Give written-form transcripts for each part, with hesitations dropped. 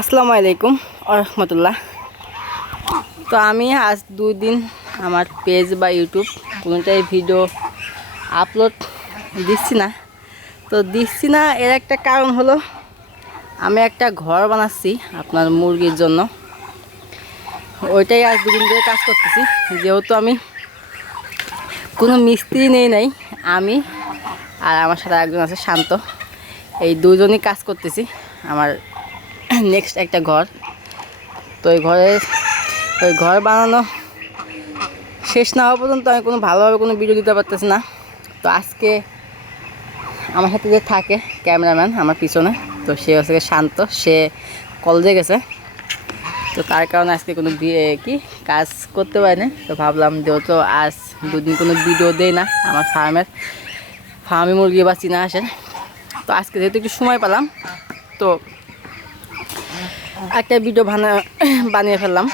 আসসালামু আলাইকুম রহমতুল্লাহ। তো আমি আজ 2 দিন আমার পেজ বা ইউটিউব কোনোটাই ভিডিও আপলোড দিচ্ছি না। তো দিচ্ছি না এর একটা কারণ হলো আমি একটা ঘর বানাচ্ছি আপনার মুরগির জন্য। ওইটাই আজ 2 দিন ধরে কাজ করতেছি। যেহেতু আমি কোনো মিস্ত্রি নাই, আমি আর আমার সাথে একজন আছে শান্ত, এই দুজনই কাজ করতেছি আমার নেক্সট একটা ঘর। তো ওই ঘর বানানো শেষ না হওয়া পর্যন্ত আমি ভালোভাবে কোনো ভিডিও দিতে পারতেছি না। তো আজকে আমার সাথে যে থাকে ক্যামেরাম্যান আমার পিছনে, তো সে হচ্ছে শান্ত, সে কলেজে গেছে। তো তার কারণে আজকে কোনো কাজ করতে পারিনি। তো ভাবলাম যেহেতু আজ 2 দিন কোনো ভিডিও দেই না আমার ফার্মি মুরগি বা চীনা হাঁসের, তো আজকে যেহেতু একটু সময় পেলাম তো একটা ভিডিও বানিয়ে ফেললাম।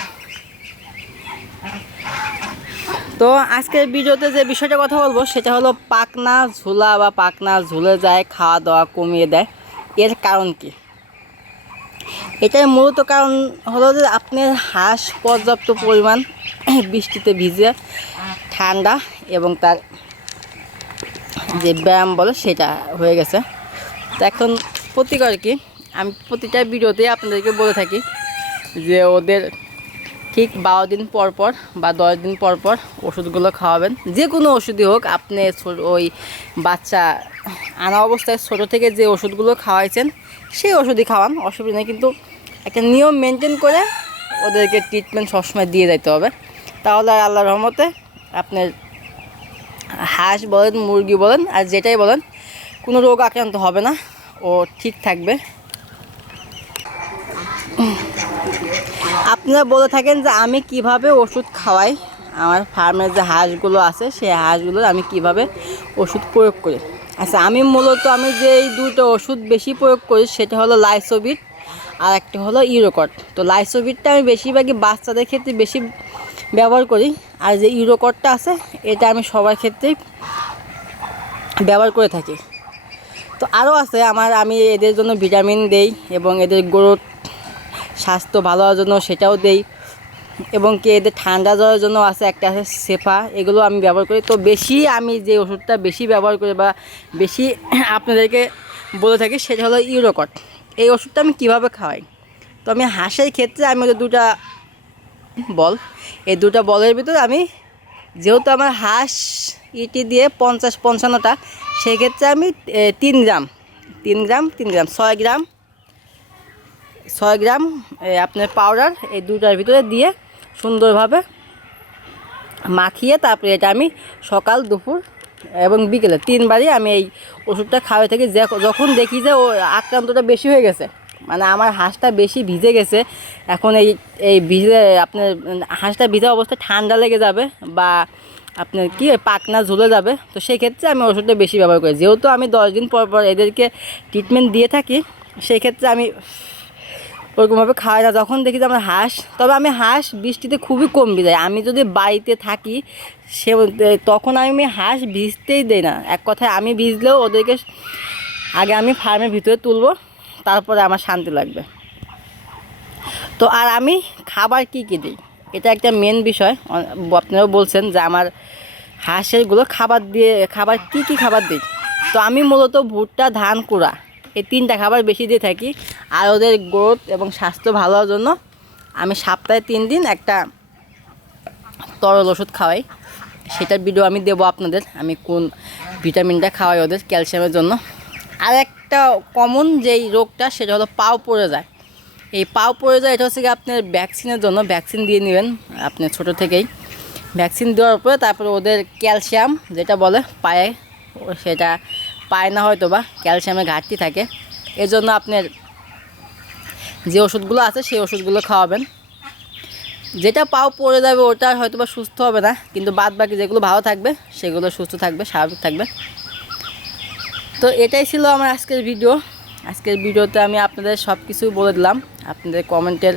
তো আজকের ভিডিওতে যে বিষয়টা কথা বলবো সেটা হলো পাখনা ঝুলা বা পাখনা ঝুলে যায়, খাওয়া দাওয়া কমিয়ে দেয়। এর কারণ কি? এটাই মূলত কারণ হলো যে আপনার হাঁস পর্যাপ্ত পরিমাণ বৃষ্টিতে ভিজে ঠান্ডা এবং তার যে ব্যায়াম বলে সেটা হয়ে গেছে। তো এখন প্রতিকার কি, আমি প্রতিটা ভিডিওতে আপনাদেরকে বলে থাকি যে ওদের ঠিক 12 দিন পর পর বা 10 দিন পর পর ওষুধগুলো খাওয়াবেন। যে কোনো ওষুধই হোক, আপনি ওই বাচ্চা আনা অবস্থায় ছোটো থেকে যে ওষুধগুলো খাওয়াইছেন সেই ওষুধই খাওয়ান, অসুবিধা নেই। কিন্তু একটা নিয়ম মেনটেন করে ওদেরকে ট্রিটমেন্ট সবসময় দিয়ে যেতে হবে। তাহলে আল্লাহর রহমতে আপনার হাঁস বলেন, মুরগি বলেন, আর যেটাই বলেন কোনো রোগ আক্রান্ত হবে না, ও ঠিক থাকবে। আপনারা বলে থাকেন যে আমি কিভাবে ওষুধ খাওয়াই, আমার ফার্মের যে হাঁসগুলো আছে সেই হাঁসগুলোর আমি কিভাবে ওষুধ প্রয়োগ করি। আচ্ছা, আমি যে এই 2টো ওষুধ বেশি প্রয়োগ করি সেটা হলো লাইসোবিট আর একটা হলো ইউরোকট। তো লাইসোবিটটা আমি বেশিরভাগই বাচ্চাদের ক্ষেত্রে বেশি ব্যবহার করি, আর যে ইউরোকটটা আছে এটা আমি সবার ক্ষেত্রেই ব্যবহার করে থাকি। তো আরও আছে আমি এদের জন্য ভিটামিন দেই এবং এদের গ্রোথ স্বাস্থ্য ভালো হওয়ার জন্য সেটাও দেই, এবং এদের ঠান্ডা জ্বরের জন্য একটা আছে সেফা, এগুলো আমি ব্যবহার করি। তো আমি যে ওষুধটা বেশি ব্যবহার করি বা বেশি আপনাদেরকে বলে থাকি সেটা হলো ইউরোকট। এই ওষুধটা আমি কীভাবে খাওয়াই, তো আমি হাঁসের ক্ষেত্রে আমি ওদের 2টা বল, এই 2টা বলের ভিতরে আমি যেহেতু আমার হাঁস দিয়ে 50-55টা, সেক্ষেত্রে আমি 3 গ্রাম 6 গ্রাম আপনার পাউডার এই 2টার ভিতরে দিয়ে সুন্দরভাবে মাখিয়ে তারপরে এটা আমি সকাল দুপুর এবং বিকেলে 3 বারই আমি এই ওষুধটা খাওয়াই থাকি। যখন দেখি যে ও আক্রান্তটা বেশি হয়ে গেছে, মানে আমার হাঁসটা বেশি ভিজে গেছে, এখন এই ভিজে আপনার হাঁসটা ভিজে অবস্থায় ঠান্ডা লেগে যাবে বা আপনার পাখনা ঝুলে যাবে, তো সেই ক্ষেত্রে আমি ওষুধটা বেশি ব্যবহার করি। যেহেতু আমি 10 দিন পর পর এদেরকে ট্রিটমেন্ট দিয়ে থাকি, সেই ক্ষেত্রে আমি ওরকমভাবে খাওয়াই না। যখন দেখি যে আমার তবে আমি হাঁস বৃষ্টিতে খুবই কম ভিজাই। আমি যদি বাড়িতে থাকি তখন আমি হাঁস ভিজতেই দেই না। এক কথায় আমি ভিজলেও ওদেরকে আগে আমি ফার্মের ভিতরে তুলবো, তারপরে আমার শান্তি লাগবে। তো আর আমি খাবার কি দিই, এটা একটা মেন বিষয়। আপনারাও বলছেন যে আমার হাঁসেরগুলো খাবার কি খাবার দিই। তো আমি মূলত ভুট্টা, ধান, কুড়া এই 3টা খাবার বেশি দিয়ে থাকি। আর ওদের গ্রোথ এবং স্বাস্থ্য ভালো হওয়ার জন্য আমি সপ্তাহে 3 দিন একটা তরল ওষুধ খাওয়াই। সেটার ভিডিও আমি দেবো আপনাদের, আমি কোন ভিটামিনটা খাওয়াই ওদের ক্যালসিয়ামের জন্য। আর একটা কমন যেই রোগটা সেটা হলো পাও পড়ে যায়। এই পাও পড়ে যায় এটা হচ্ছে কি আপনার ভ্যাকসিনের জন্য। ভ্যাকসিন দিয়ে নেবেন আপনি ছোটো থেকেই। ভ্যাকসিন দেওয়ার পরে তারপরে ওদের ক্যালসিয়াম যেটা বলে পায়ে, সেটা পায় না হয়তো বা ক্যালসিয়ামের ঘাটতি থাকে। এজন্য আপনার যে ওষুধগুলো আছে সেই ওষুধগুলো খাওয়াবেন। যেটা পাও পড়ে যাবে ওটা হয়তো বা সুস্থ হবে না, কিন্তু বাদ বাকি যেগুলো ভালো থাকবে সেগুলো সুস্থ থাকবে, স্বাভাবিক থাকবে। তো এটাই ছিল আমার আজকের ভিডিও। আজকের ভিডিওতে আমি আপনাদের সব কিছু বলে দিলাম, আপনাদের কমেন্টের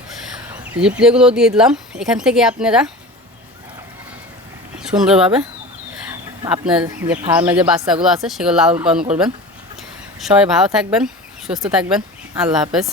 রিপ্লাইগুলো দিয়ে দিলাম। এখান থেকে আপনারা সুন্দরভাবে আপনার যে ফার্মে যে বাচ্চাগুলো আছে সেগুলো লালন পালন করবেন। সবাই ভালো থাকবেন, সুস্থ থাকবেন। আল্লাহ হাফেজ।